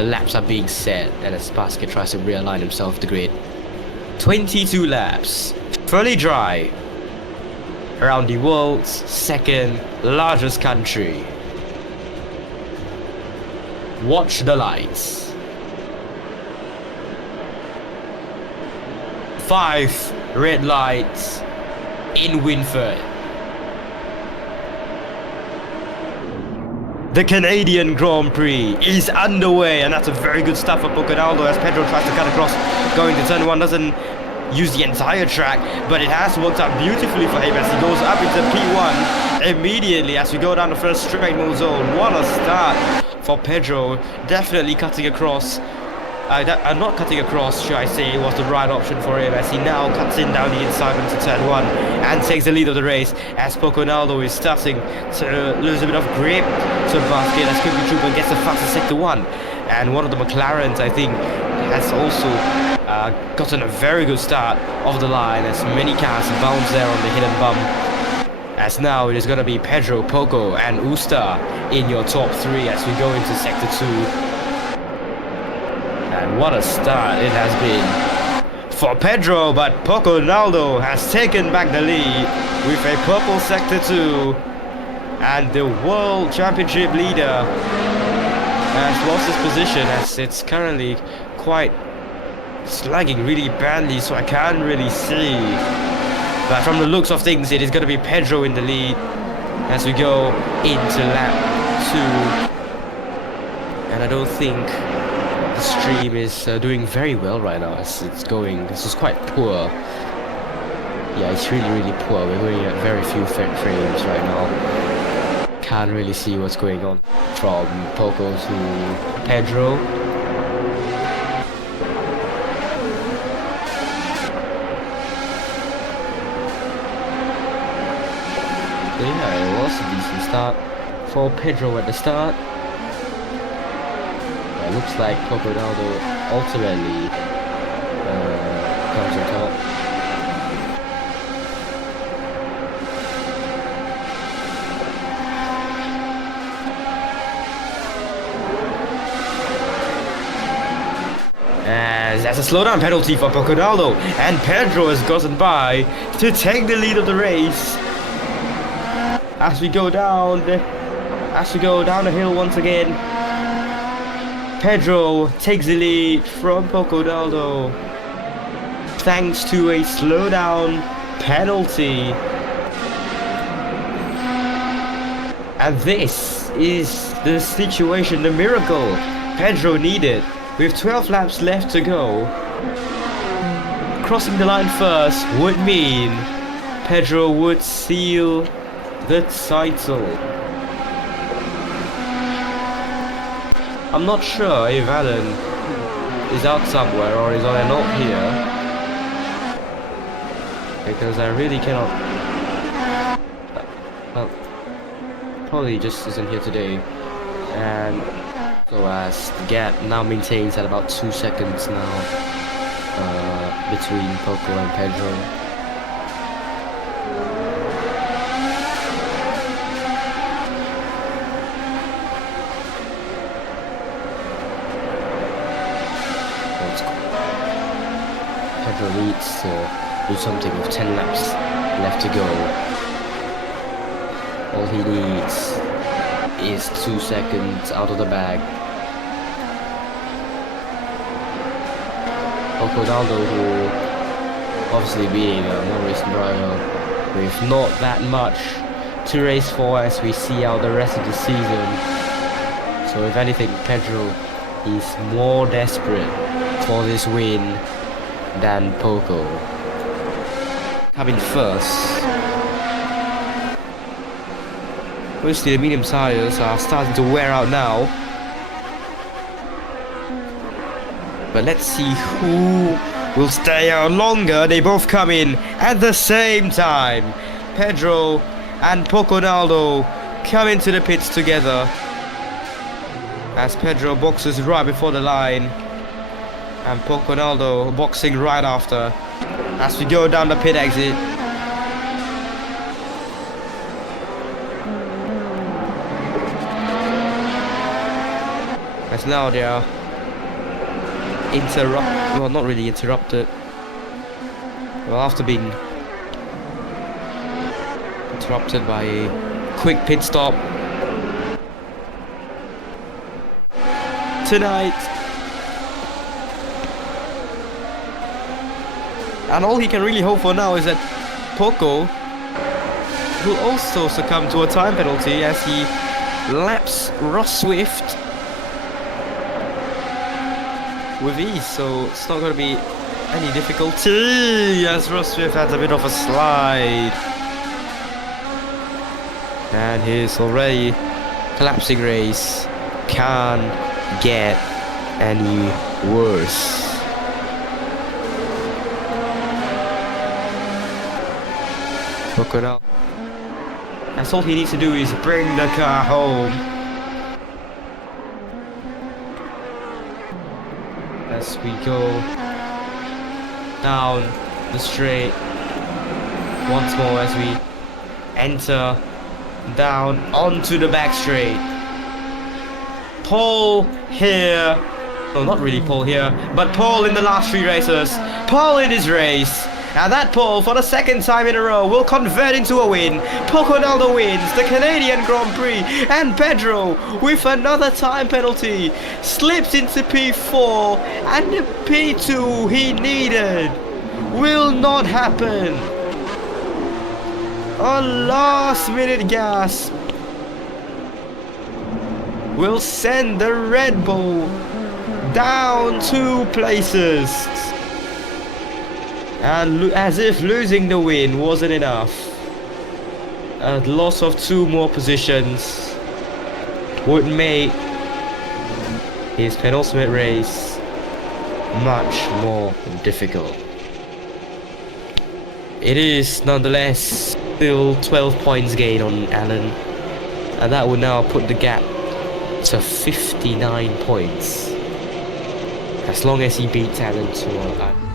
the laps are being set, and as Basket tries to realign himself with the grid. 22 laps, fully dry, around the world's second largest country. Watch the lights. 5 red lights in Winford. The Canadian Grand Prix is underway, and that's a very good start for Poconaldo as Pedro tries to cut across, going to turn 1, doesn't use the entire track, but it has worked out beautifully for him as he goes up into P1 immediately as we go down the first straight mode zone. What a start for Pedro, definitely cutting across. Not cutting across, should I say, was the right option for him as he now cuts in down the inside into turn 1 and takes the lead of the race as Poconaldo is starting to lose a bit of grip to Basket as Cookie Trooper gets the fastest sector 1. And one of the McLarens, I think, has also gotten a very good start of the line as many cars bounce there on the hidden bump. As now it is going to be Pedro, Poco and Usta in your top 3 as we go into sector 2. And what a start it has been for Pedro, but Poconaldo has taken back the lead with a purple sector 2, and the world championship leader has lost his position as it's currently quite slagging really badly, so I can't really see, but from the looks of things it is going to be Pedro in the lead as we go into lap 2. And I don't think the stream is doing very well right now as it's going. This is quite poor. Yeah, it's really poor. We're going at very few frames right now. Can't really see what's going on from Poco to Pedro. So yeah, it was a decent start for Pedro at the start. It looks like Poconaldo ultimately comes on top. As that's a slowdown penalty for Poconaldo, and Pedro has gotten by to take the lead of the race. As we go down the hill once again, Pedro takes the lead from Poconaldo thanks to a slowdown penalty. And this is the situation, the miracle Pedro needed. With 12 laps left to go, crossing the line first would mean Pedro would seal the title. I'm not sure if Alan is out somewhere or is not here, because I really cannot. Well, probably just isn't here today, and so as the gap now maintains at about 2 seconds now between Poco and Pedro. Pedro needs to do something with 10 laps left to go. All he needs is 2 seconds out of the bag. Poconaldo, who obviously being a more recent driver with not that much to race for as we see out the rest of the season. So if anything, Pedro is more desperate for this win than Poco. Coming first. Mostly the medium tires are starting to wear out now. But let's see who will stay out longer. They both come in at the same time. Pedro and Poconaldo come into the pits together as Pedro boxes right before the line and Poconaldo boxing right after as we go down the pit exit. As now they are well, not really interrupted. Well, after being interrupted by a quick pit stop tonight. And all he can really hope for now is that Poco will also succumb to a time penalty as he laps Ross Swift with ease, so it's not going to be any difficulty as Ross Swift has a bit of a slide. And his already collapsing race can't get any worse. Crocodile. That's all he needs to do is bring the car home. As we go down the straight once more as we enter down onto the back straight. Pole here. No, not really pole here, but pole in the last 3 races. Pole in his race. And that pole for the 2nd time in a row will convert into a win. Poconaldo wins the Canadian Grand Prix, and Pedro, with another time penalty, slips into P4, and the P2 he needed will not happen. A last-minute gasp will send the Red Bull down 2 places. And as if losing the win wasn't enough, a loss of 2 more positions would make his penultimate race much more difficult. It is nonetheless still 12 points gain on Allen, and that would now put the gap to 59 points as long as he beats Allen to